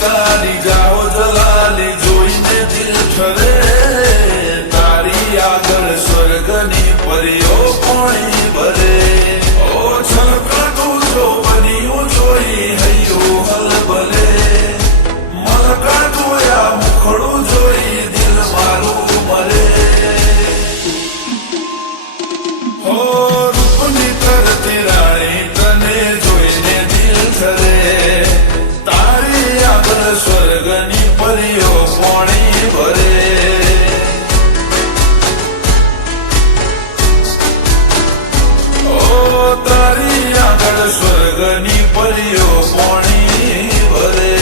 તારી જાઓ જલાલી જોઈને દિલ ઠરે તારી આગળ સ્વર્ગની પરીઓ પોણી ભરે ઓ છલકાતું જો બન્યું જોઈ હૈયું હલબલે મલકાતું આ મુખડું જોઈ દિલ મારું મરે હો રૂપની કરતી રાણી તને જોઈને દિલ ઠરે તારી આગળ સ્વર્ગની પરીઓ પોણી ભરે તારી આગળ સ્વર્ગની પરીઓ પોણી ભરે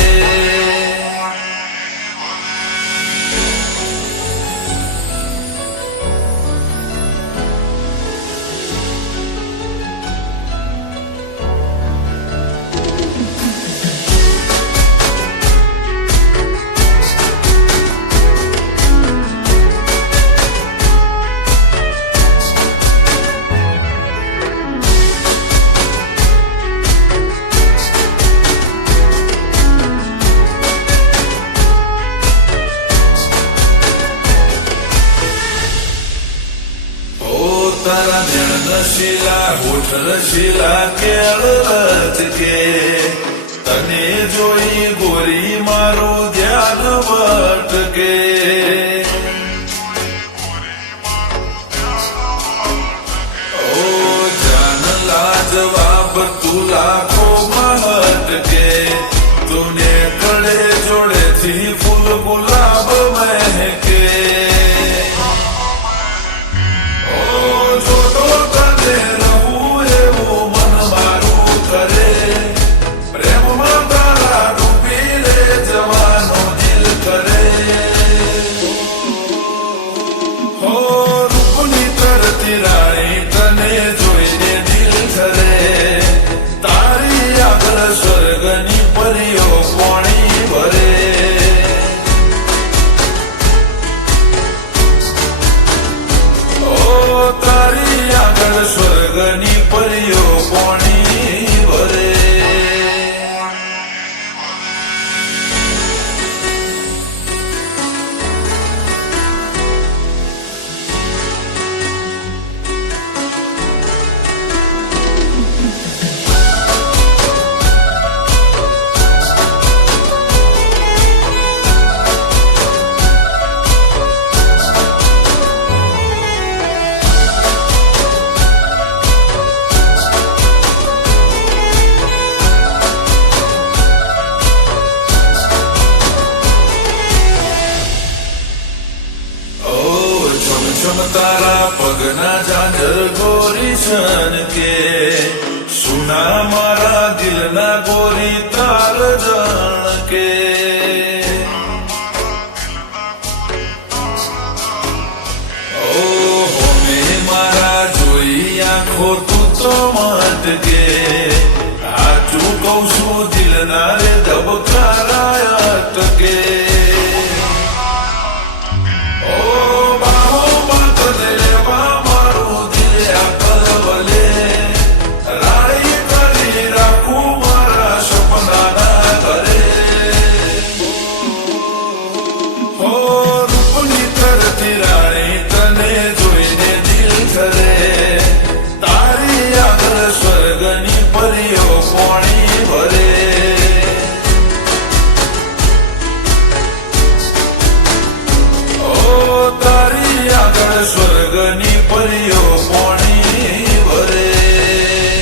તારા નયન નશીલા હોઠ રશીલા કેળ રચકે તને જોઈ ગોરી મારું ધ્યાન ભટકે ઓ જાન લાજવાબ તું લાખોમાં હટકે તુને કડે જોડેથી ફૂલ ગુલાબ મહેકે રાણી તને જોઈને દિલ ઠરે તારી આગળ સ્વર્ગની પરીઓ પોણી ભરે ઓ તારી આગળ સ્વર્ગની પરીઓ પોણી ભરે તારા પગના ઝાંઝર ગોરી છન કે સુના મારા દિલના ગોરી તાર જાણ કે ઓ હોમે મારા જોઈ આંખો તું તો મટકે સાચું કહું છું દિલના રે ધબકારા અટકે